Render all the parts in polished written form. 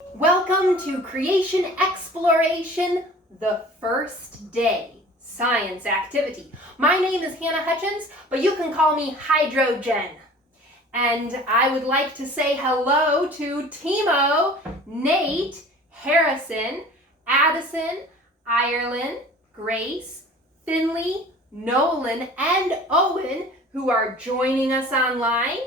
Welcome to Creation Exploration, the first day science activity. My name is Hannah Hutchins, but you can call me Hydrogen. And I would like to say hello to Timo, Nate, Harrison, Addison, Ireland, Grace, Finley, Nolan, and Owen, who are joining us online,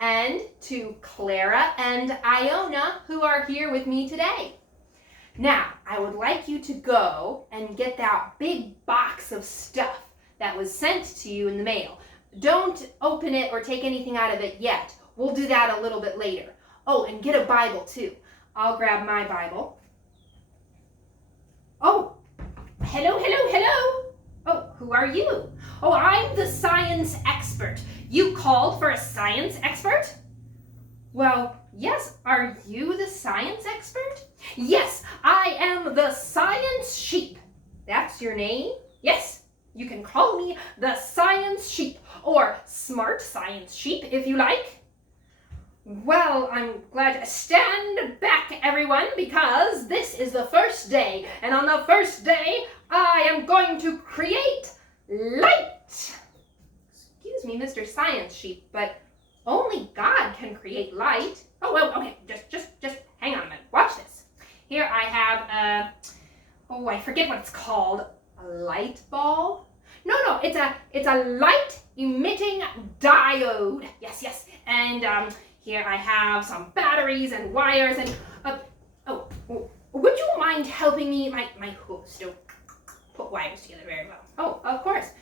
and to Clara and Iona, who are here with me today. Now, I would like you to go and get that big box of stuff that was sent to you in the mail. Don't open it or take anything out of it yet. We'll do that a little bit later. Oh, and get a Bible too. I'll grab my Bible. Oh, hello. Oh, who are you? Oh, I'm the science expert. You called for a science expert? Well, yes, are you the science expert? Yes, I am the science sheep. That's your name? Yes, you can call me the science sheep, or smart science sheep if you like. Well, I'm glad to stand back, everyone, because this is the first day, and on the first day, I am going to create light. Excuse me, Mr. Science Sheep, but only God can create light. Oh, well, okay, just hang on a minute. Watch this. Here I have I forget what it's called. A light bulb? No, it's a light emitting diode. Yes. And here I have some batteries and wires and would you mind helping me? My hooves don't put wires together very well. Oh, of course.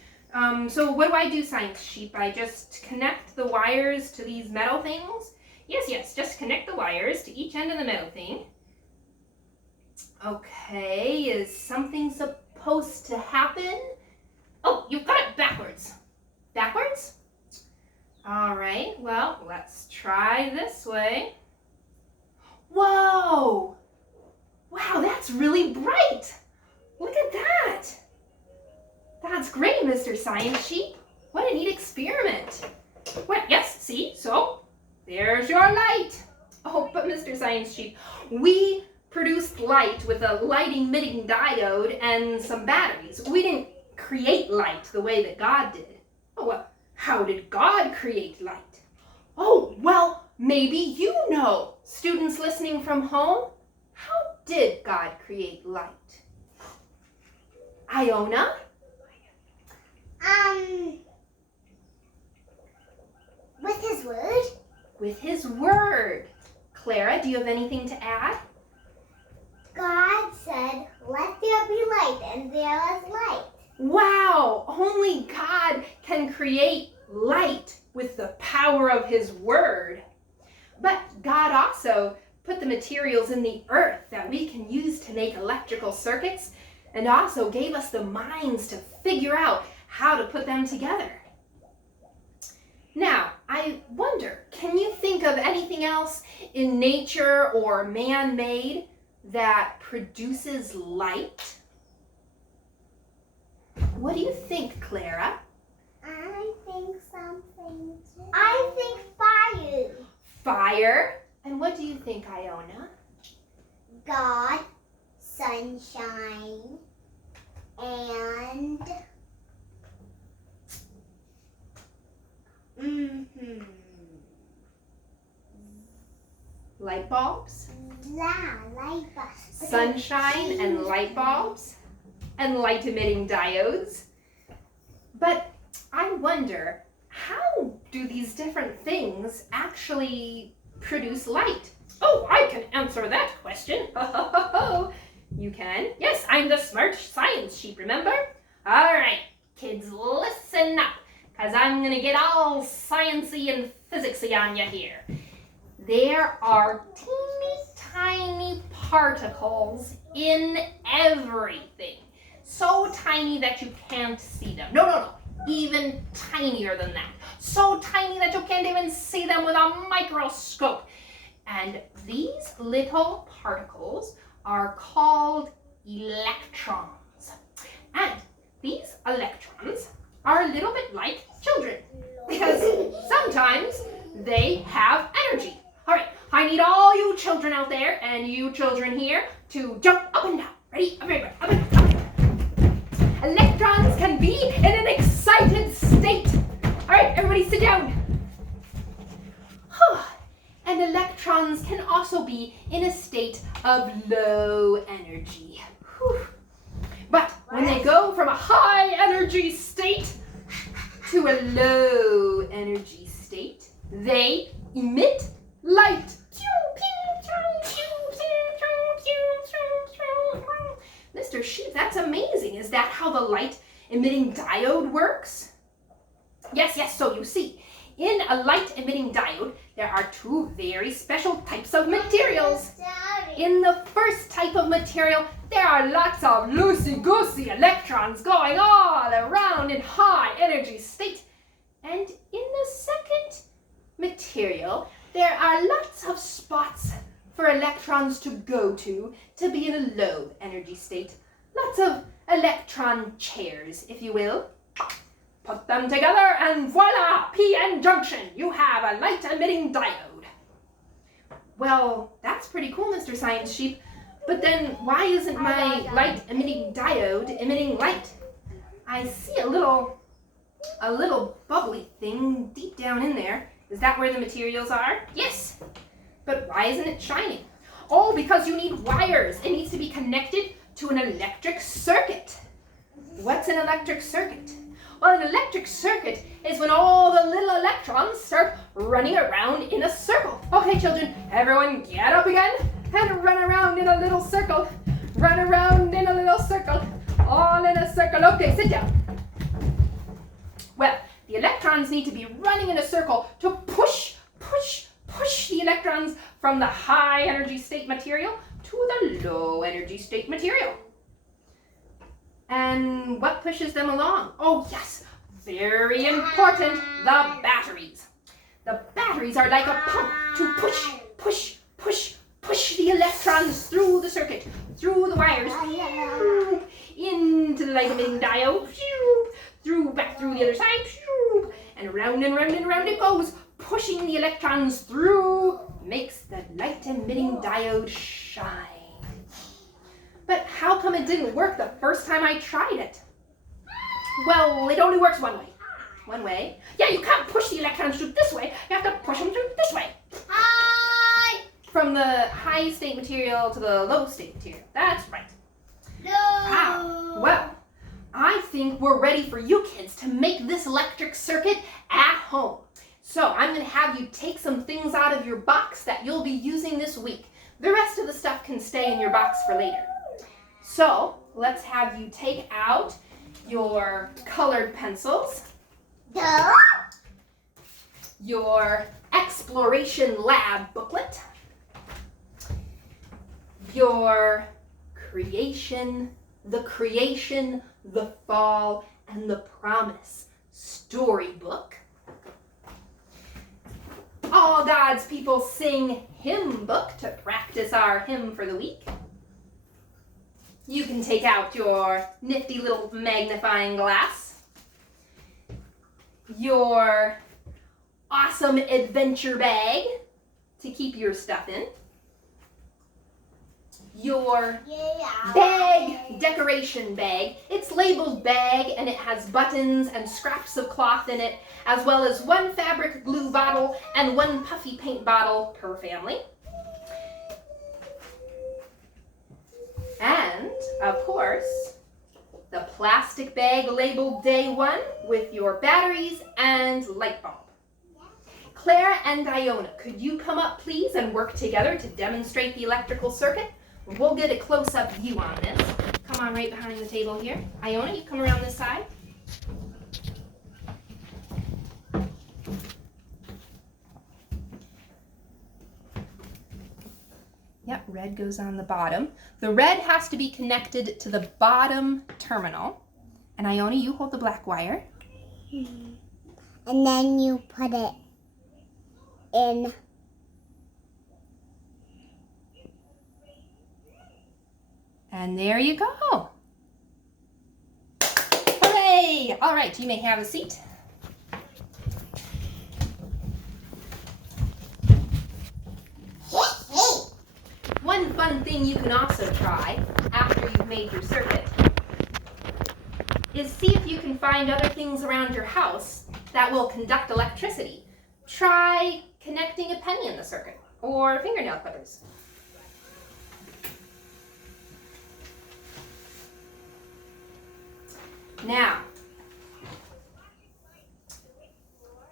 So what do I do, Science Sheep? I just connect the wires to these metal things? Yes, just connect the wires to each end of the metal thing. Okay, is something supposed to happen? Oh, you've got it backwards. Backwards? All right, well, let's try this way. Whoa! Wow, that's really bright! Look at that! That's great, Mr. Science Sheep. What a neat experiment. Well, yes, see? So, there's your light. Oh, but Mr. Science Sheep, we produced light with a light-emitting diode and some batteries. We didn't create light the way that God did. Oh, well, how did God create light? Oh, well, maybe you know, students listening from home. How did God create light? Iona? With his word. With his word. Clara, do you have anything to add? God said, "Let there be light," and there was light. Wow, only God can create light with the power of his word. But God also put the materials in the earth that we can use to make electrical circuits, and also gave us the minds to figure out how to put them together. Now, I wonder, can you think of anything else in nature or man-made that produces light? What do you think, Clara? I think something too. I think fire. Fire? And what do you think, Iona? God, sunshine, and Light bulbs? yeah, light bulbs. Sunshine and light bulbs? And light-emitting diodes? But I wonder, how do these different things actually produce light? Oh, I can answer that question. You can? Yes, I'm the smart science sheep, remember? All right, kids, listen up, because I'm going to get all sciencey and physicsy on you here. There are teeny tiny particles in everything. So tiny that you can't see them. No. Even tinier than that. So tiny that you can't even see them with a microscope. And these little particles are called electrons. And these electrons are a little bit like children, because sometimes they have energy. All right, I need all you children out there and you children here to jump up and down. Ready? Up and down, up and down, up and down. Electrons can be in an excited state. All right, everybody sit down. And electrons can also be in a state of low energy. But when they go from a high energy state to a low energy state, they emit light. Mr. Sheep, that's amazing. Is that how the light emitting diode works? Yes, so you see, in a light emitting diode, there are two very special types of materials. In the first type of material, there are lots of loosey-goosey electrons going all around in high energy state. And in the second material, there are lots of spots for electrons to go to be in a low energy state. Lots of electron chairs, if you will. Put them together and voila, PN junction. You have a light emitting diode. Well, that's pretty cool, Mr. Science Sheep. But then why isn't my light emitting diode emitting light? I see a little bubbly thing deep down in there. Is that where the materials are? Yes. But why isn't it shining? Oh, because you need wires. It needs to be connected to an electric circuit. What's an electric circuit? Well, an electric circuit is when all the little electrons start running around in a circle. Okay, children, everyone get up again and run around in a little circle. Run around in a little circle. All in a circle. Okay, sit down. Well, the electrons need to be running in a circle to push the electrons from the high energy state material to the low energy state material. And what pushes them along? Oh yes, very important, the batteries. The batteries are like a pump to push the electrons through the circuit, through the wires, into the light emitting diode, back through the other side, and around and round and round it goes, pushing the electrons through, makes the light emitting diode shine. But how come it didn't work the first time I tried it? Well, it only works one way. One way? Yeah, you can't push the electrons through this way. You have to push them through this way. Hi! From the high state material to the low state material. That's right. No! Wow. Well, I think we're ready for you kids to make this electric circuit at home. So I'm going to have you take some things out of your box that you'll be using this week. The rest of the stuff can stay in your box for later. So let's have you take out your colored pencils, your exploration lab booklet, your creation, the fall, and the promise storybook, All God's People Sing hymn book to practice our hymn for the week. You can take out your nifty little magnifying glass, your awesome adventure bag to keep your stuff in, your bag, decoration bag. It's labeled bag and it has buttons and scraps of cloth in it, as well as one fabric glue bottle and one puffy paint bottle per family. And, of course, the plastic bag labeled Day 1 with your batteries and light bulb. Clara and Iona, could you come up, please, and work together to demonstrate the electrical circuit? We'll get a close-up view on this. Come on right behind the table here. Iona, you come around this side. Yep, red goes on the bottom. The red has to be connected to the bottom terminal. And Iona, you hold the black wire. And then you put it in. And there you go. Hooray! All right, you may have a seat. thing you can also try after you've made your circuit is see if you can find other things around your house that will conduct electricity. Try connecting a penny in the circuit or fingernail clippers. Now,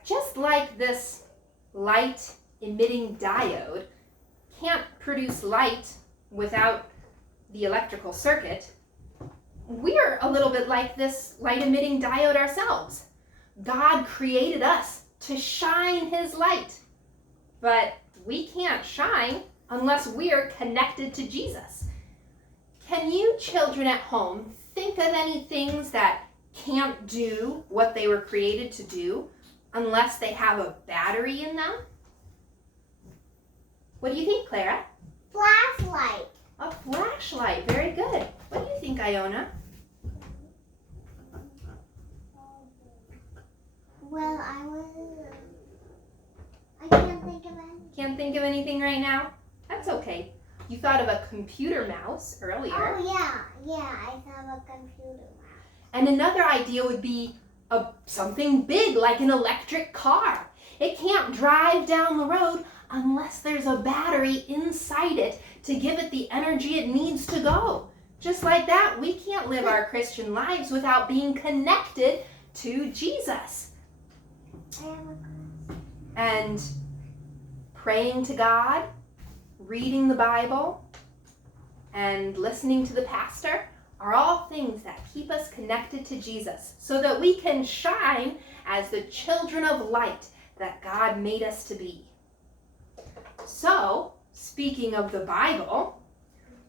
just like this light emitting diode can't produce light without the electrical circuit, we're a little bit like this light emitting diode ourselves. God created us to shine his light, but we can't shine unless we're connected to Jesus. Can you children at home think of any things that can't do what they were created to do unless they have a battery in them? What do you think, Clara? Flashlight. A flashlight. Very good. What do you think, Iona? Well, I can't think of anything. Can't think of anything right now? That's okay. You thought of a computer mouse earlier. Oh, yeah, I thought of a computer mouse. And another idea would be something big like an electric car. It can't drive down the road unless there's a battery inside it to give it the energy it needs to go. Just like that, we can't live our Christian lives without being connected to Jesus. I have a question. And praying to God, reading the Bible, and listening to the pastor are all things that keep us connected to Jesus so that we can shine as the children of light that God made us to be. So, speaking of the Bible,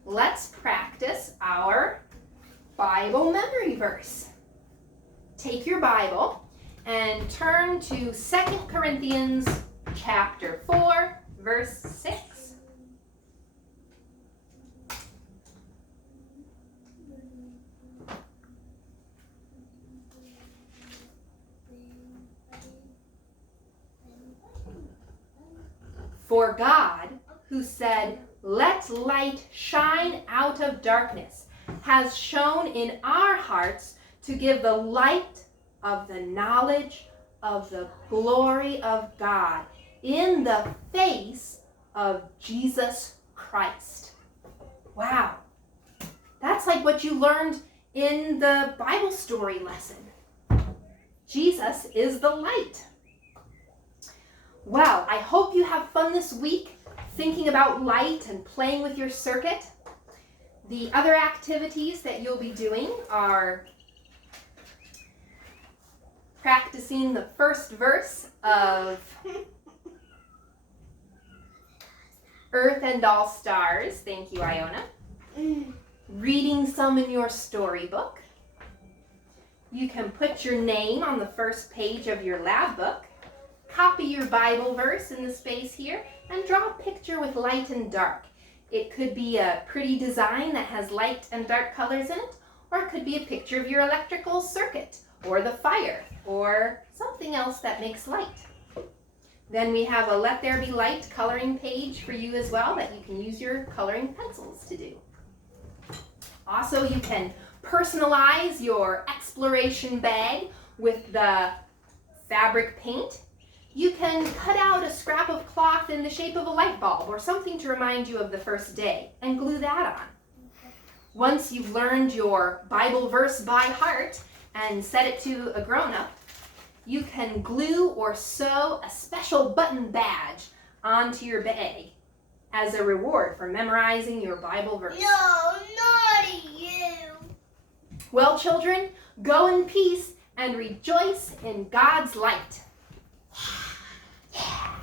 let's practice our Bible memory verse. Take your Bible and turn to 2 Corinthians chapter 4, verse 6. For God, who said, "Let light shine out of darkness," has shone in our hearts to give the light of the knowledge of the glory of God in the face of Jesus Christ. Wow. That's like what you learned in the Bible story lesson. Jesus is the light. Well, I hope you have fun this week thinking about light and playing with your circuit. The other activities that you'll be doing are practicing the first verse of Earth and All Stars. Thank you, Iona. Reading some in your storybook. You can put your name on the first page of your lab book. Copy your Bible verse in the space here and draw a picture with light and dark. It could be a pretty design that has light and dark colors in it, or it could be a picture of your electrical circuit or the fire or something else that makes light. Then we have a Let There Be Light coloring page for you as well that you can use your coloring pencils to do. Also, you can personalize your exploration bag with the fabric paint. You can cut out a scrap of cloth in the shape of a light bulb or something to remind you of the first day and glue that on. Once you've learned your Bible verse by heart and set it to a grown-up, you can glue or sew a special button badge onto your bag as a reward for memorizing your Bible verse. No, naughty you. Well, children, go in peace and rejoice in God's light. Yeah.